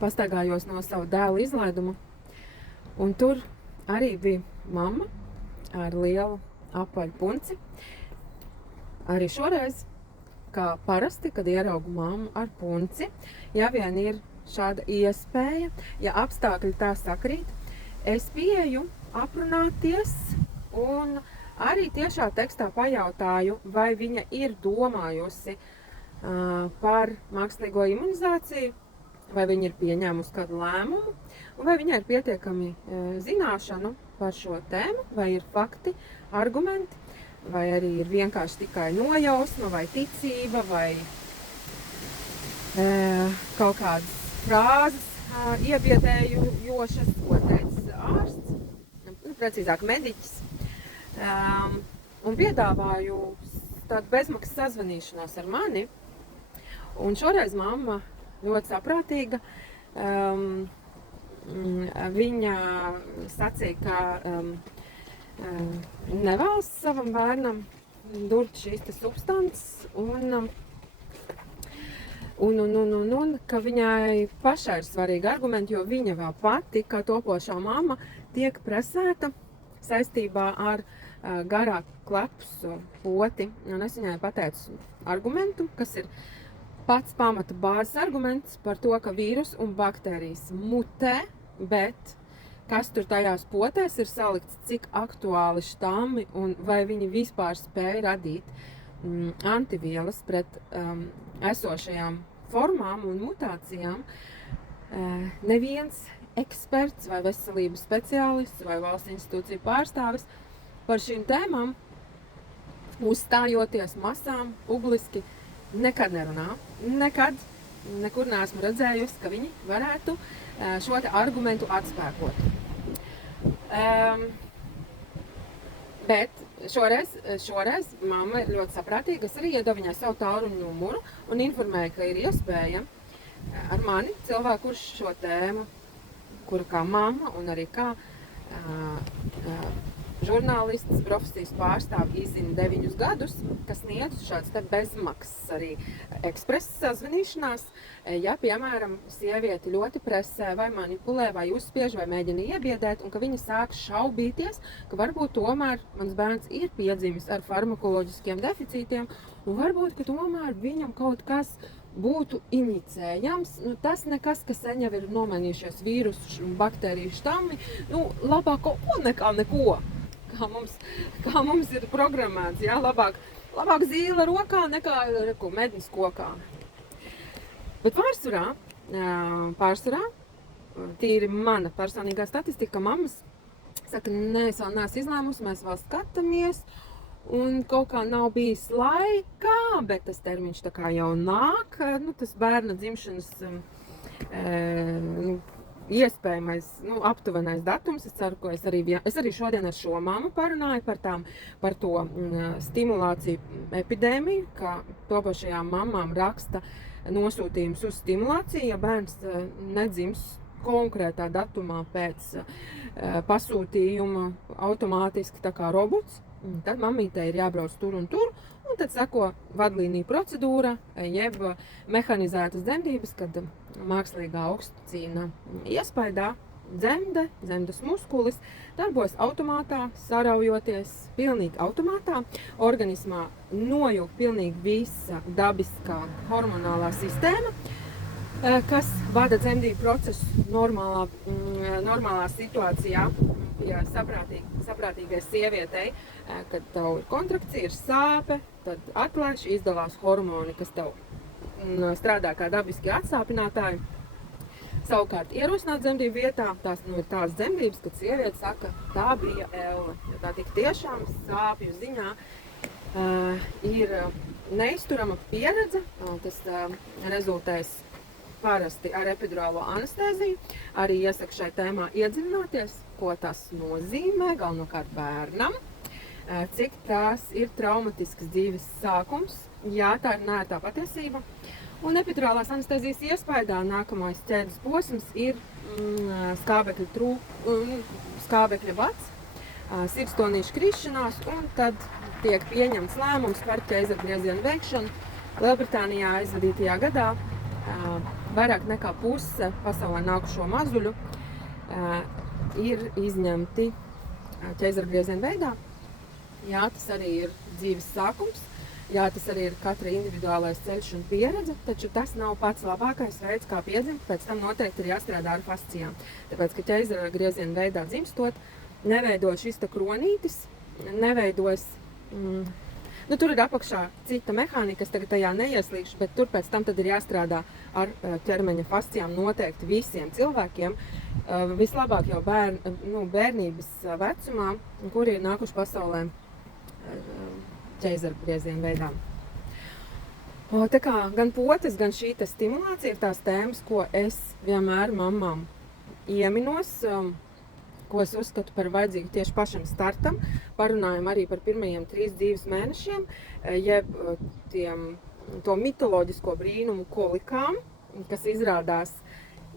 pastaigājos no savu dēlu izlaiduma, un tur arī bija mamma ar lielu apaļu punci. Arī šoreiz, kā parasti, kad ieraugu mammu ar punci, ja vien ir šāda iespēja, ja apstākļi tā sakrīt, es pieeju aprunāties un arī tiešā tekstā pajautāju, vai viņa ir domājusi par mākslīgo imunizāciju, vai viņa ir pieņēmusi kādu lēmumu, un vai viņai ir pietiekami zināšanu par šo tēmu, vai ir fakti, argumenti, vai arī ir vienkārši tikai nojausma, vai ticība, vai kaut kādas frāzes iebiedējošas, ko teica ārsts, precīzāk mediķis. Un piedāvāju tādu bezmaksas sazvanīšanos ar mani. Un šoreiz mamma ļoti saprātīga. Viņa sacīja, ka nevēlas savam bērnam durt šīs substances un ka viņai pašai ir svarīgi argumenti, jo viņa vēl pati, kā topošā mamma, tiek presēta saistībā ar garāku klepus poti. Un es viņai pateicu argumentu, kas ir pats pamata bāzes arguments par to, ka vīrus un baktērijas mutē, bet kas tur tajās potēs ir salikts, cik aktuāli štammi un vai viņi vispār spēja radīt antivielas pret esošajām formām un mutācijām. Neviens eksperts vai veselības speciālists vai valsts institūcija pārstāvis par šīm tēmām, uzstājoties masām, publiski, nekad nerunā. Nekad, nekur neesmu redzējusi, ka viņi varētu šo te argumentu atspēkot. Bet šoreiz mamma ir ļoti saprātīga. Es arī iedevu viņai savu tālruņa numuru un informēju, ka ir iespēja ar mani cilvēku, kurš šo tēmu, kura kā mamma un arī kā žurnālists, profesijas pārstāvi izzina 9 gadus, kas sniedz šāds te bezmaksas arī ekspresa sazvanīšanās. Ja, piemēram, sievieti ļoti presē vai manipulē, vai uzspiež, vai mēģina iebiedēt, un ka viņa sāk šaubīties, ka varbūt tomēr mans bērns ir piedzimis ar farmakoloģiskiem deficītiem, un varbūt, ka tomēr viņam kaut kas būtu inicējams. Tas nekas, kas sen jau ir nomainījušies vīrusu un baktēriju štammi, labāk kaut ko nekā neko. Kā mums ir programmēts, jā, labāk zīle rokā nekā mednis kokā. Bet pārsvarā, tīri mana personīgā statistika, mammas saka, nē, es vēl neesmu izlēmusi, mēs vēl skatāmies, un kaut kā nav bijis laikā, bet tas termiņš tā kā jau nāk, tas bērna dzimšanas iespējamais, aptuvenais datums. Es ceru, ka es arī šodien ar šo mammu parunāju par to stimulāciju epidēmiju, ka topošajām mamām raksta nosūtījums uz stimulāciju, ja bērns nedzims konkrētā datumā pēc pasūtījuma automātiski tā kā robots. Tad mammītei ir jābrauc tur, un tad seko vadlīniju procedūra, jeb mehanizētas dzemdības, kad mākslīgā oksitocīna iespaidā dzemdes muskulis darbojas automātā, saraujoties pilnīgi automātā. Organismā nojūg pilnīgi visa dabiskā hormonālā sistēma, kas vada dzemdību procesu normālā situācijā. Ja saprātīgai sievietei, kad tev ir kontrakcija, ir sāpe, tad atlaiž, izdalās hormoni, kas tev strādā kā dabiski atsāpinātāji. Savukārt ierosināt dzemdību vietā, tās ir tās dzemdības, kad sieviete saka, tā bija elle. Jo tā tik tiešām sāpju ziņā ir neizturama pieredze, tas rezultēs parasti ar epidurālo anestēziju. Arī iesaku šai tēmā iedziļināties, ko tas nozīmē, galvenokārt bērnam, cik tās ir traumatisks dzīves sākums. Jā, tā ir nērtā patiesība. Un epidurālās anestēzijas iespaidā nākamais ķēdes posms ir skābekļa vads, sirdstonīšu krišanās, un tad tiek pieņemts lēmums par ķeizargriezienu veikšanu. Lielbritānijā aizvadītajā gadā vairāk nekā puse pasaulē nākušo mazuļu ir izņemti ķeizargrieziena veidā. Jā, tas arī ir dzīves sākums, jā, tas arī ir katra individuālais ceļš un pieredze, taču tas nav pats labākais veids, kā piedzimt, pēc tam noteikti ir jāstrādā ar fascijām. Tāpēc, ka ķeizargrieziena veidā dzimstot, neveidojas šis kronītis, neveidojas, tur ir apakšā cita mehānika, kas tagad tajā neieslīgšu, bet tur pēc tam tad ir jāstrādā ar ķermeņa fascijām noteikti visiem cilvēkiem. Vislabāk jau bērnības vecumā, kuri ir nākuši pasaulē ķeizargrieziena veidā. Tā kā gan potes, gan šī stimulācija ir tās tēmas, ko es vienmēr mammām ieminos, ko es uzskatu par vajadzīgu tieši pašam startam. Parunājam arī par pirmajiem 3 dzīves mēnešiem, jeb to mitoloģisko brīnumu kolikām, kas izrādās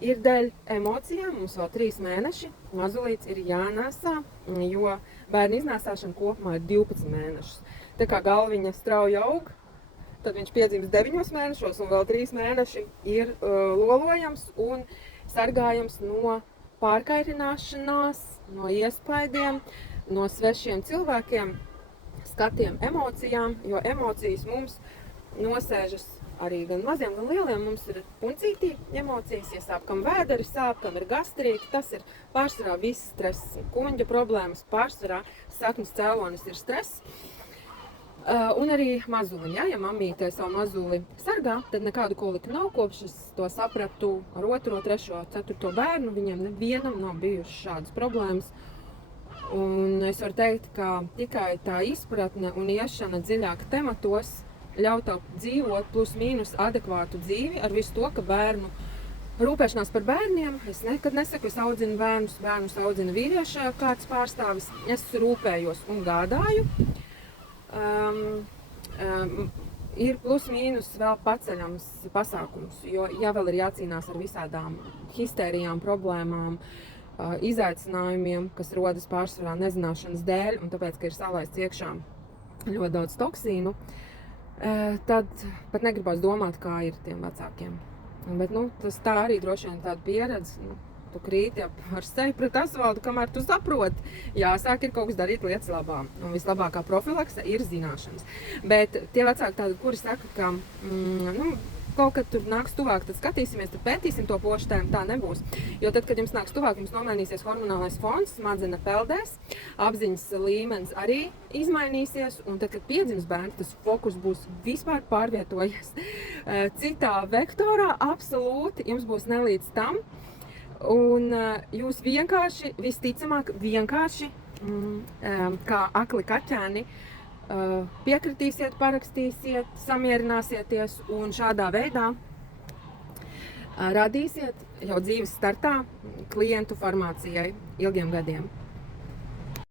ir dēļ emocijām. Mums vēl 3 mēneši mazulīts ir jānēsā, jo bērna iznēsāšana kopumā ir 12 mēnešus. Tā kā galviņa strauji aug, tad viņš piedzimst 9 mēnešos un vēl 3 mēneši ir lolojams un sargājams no pārkaitināšanās, no iespaidiem, no svešiem cilvēkiem, skatiem, emocijām, jo emocijas mums nosēžas arī gan maziem, gan lieliem. Mums ir puncītī emocijas, ja sāp, kam vēderi sāp, kam ir gastrīti, tas ir pārsvarā viss stress. Kuņģa problēmas pārsvarā saknes cēlonis ir stress. Un arī mazulim, ja mammīte savu mazuli sargā, tad nekādu koliku nav, kopš es to sapratu ar 2., 3., 4. bērnu, viņiem nevienam nav bijušas šādas problēmas. Un es varu teikt, ka tikai tā izpratne un iešana dziļāk tematos ļauj tev dzīvot plus mīnus adekvātu dzīvi ar visu to, ka bērnu rūpēšanās par bērniem. Es nekad nesaku, es audzinu bērnus audzina vīrieša kāds pārstāvis, es rūpējos un gādāju. Ir plus mīnus vēl paceļams pasākums, jo ja vēl ir jācīnās ar visādām histērijām, problēmām, izaicinājumiem, kas rodas pārsvarā nezināšanas dēļ, un tāpēc, ka ir salaists iekšā ļoti daudz toksīnu, tad pat negribas domāt, kā ir tiem vecākiem. Bet tas tā arī droši vien tāda pieredze. Tu krīti ar seju pret asfaltu, kamēr tu saproti. Jāsāk ir kaut kas darīt lietas labā. Un vislabākā profilakse ir zināšanas. Bet tie vecāki tādi, kuri saka, ka kaut kad tur nāks tuvāk, tad skatīsimies, tad pētīsim to pošu tēmu, tā nebūs. Jo tad, kad jums nāks tuvāk, jums nomainīsies hormonālais fons, smadzenes peldēs, apziņas līmenis arī izmainīsies, un tad, kad piedzims bērns, tas fokus būs vispār pārvietojies citā vektorā, absolūti, jums būs nelīdz tam. Un jūs vienkārši, visticamāk, kā akli kaķēni, piekritīsiet, parakstīsiet, samierināsieties un šādā veidā radīsiet jau dzīves startā klientu formācijai ilgiem gadiem.